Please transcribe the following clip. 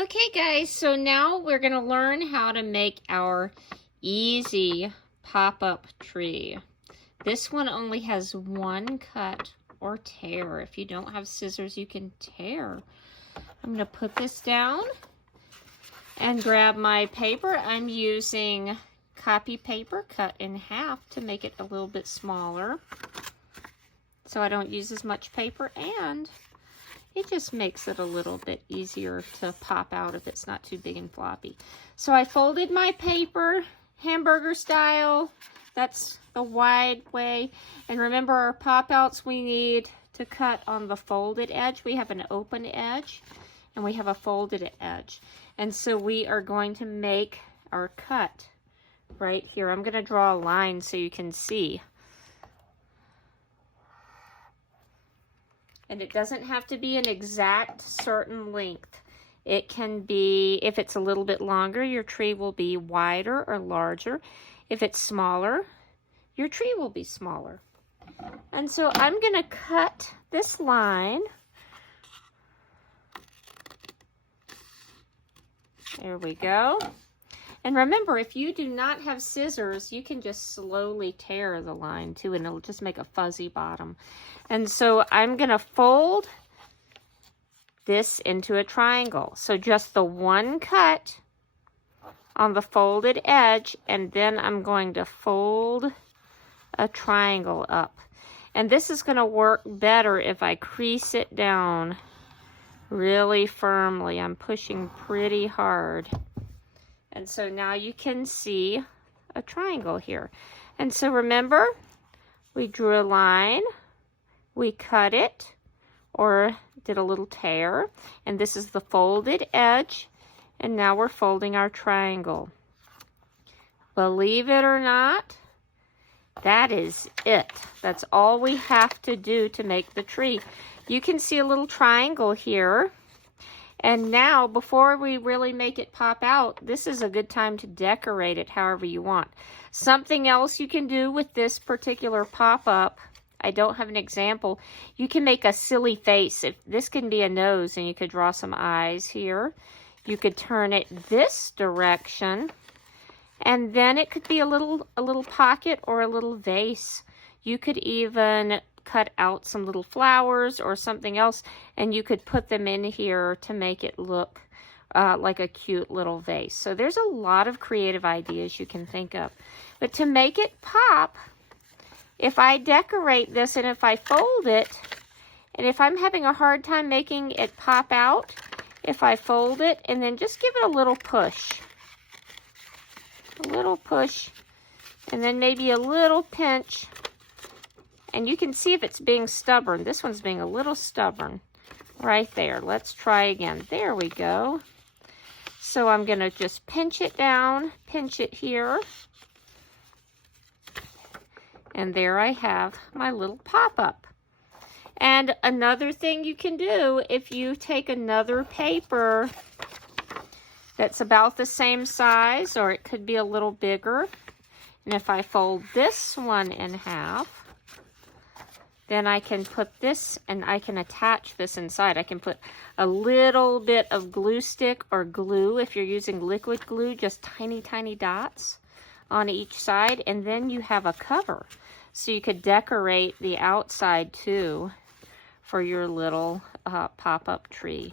Okay guys, so now we're going to learn how to make our easy pop-up tree. This one only has one cut or tear. If you don't have scissors, you can tear. I'm going to put this down and grab my paper. I'm using copy paper cut in half to make it a little bit smaller, so I don't use as much paper, and it just makes it a little bit easier to pop out if it's not too big and floppy. So I folded my paper hamburger style. That's the wide way. And remember, our pop outs, we need to cut on the folded edge. We have an open edge and we have a folded edge. And so we are going to make our cut right here. I'm going to draw a line so you can see. And it doesn't have to be an exact certain length. It can be, if it's a little bit longer, your tree will be wider or larger. If it's smaller, your tree will be smaller. And so I'm going to cut this line. There we go. And remember, if you do not have scissors, you can just slowly tear the line too, and it'll just make a fuzzy bottom. And so I'm going to fold this into a triangle. So just the one cut on the folded edge, and then I'm going to fold a triangle up. And this is going to work better if I crease it down really firmly. I'm pushing pretty hard. And so now you can see a triangle here. And so remember, we drew a line, we cut it, or did a little tear, and this is the folded edge, and now we're folding our triangle. Believe it or not, that is it. That's all we have to do to make the tree. You can see a little triangle here. And now, before we really make it pop out, this is a good time to decorate it however you want. Something else you can do with this particular pop-up, I don't have an example, you can make a silly face. If this can be a nose, and you could draw some eyes here. You could turn it this direction, and then it could be a little pocket or a little vase. You could even cut out some little flowers or something else, and you could put them in here to make it look like a cute little vase. So there's a lot of creative ideas you can think of. But to make it pop, if I decorate this and if I fold it, and if I'm having a hard time making it pop out, if I fold it and then just give it a little push, and then maybe a little pinch, and you can see if it's being stubborn. This one's being a little stubborn right there. Let's try again. There we go. So I'm going to just pinch it down, pinch it here. And there I have my little pop-up. And another thing you can do, if you take another paper that's about the same size, or it could be a little bigger, and if I fold this one in half, then I can put this, and I can attach this inside. I can put a little bit of glue stick or glue, if you're using liquid glue, just tiny, tiny dots on each side, and then you have a cover. So you could decorate the outside too for your little pop-up tree.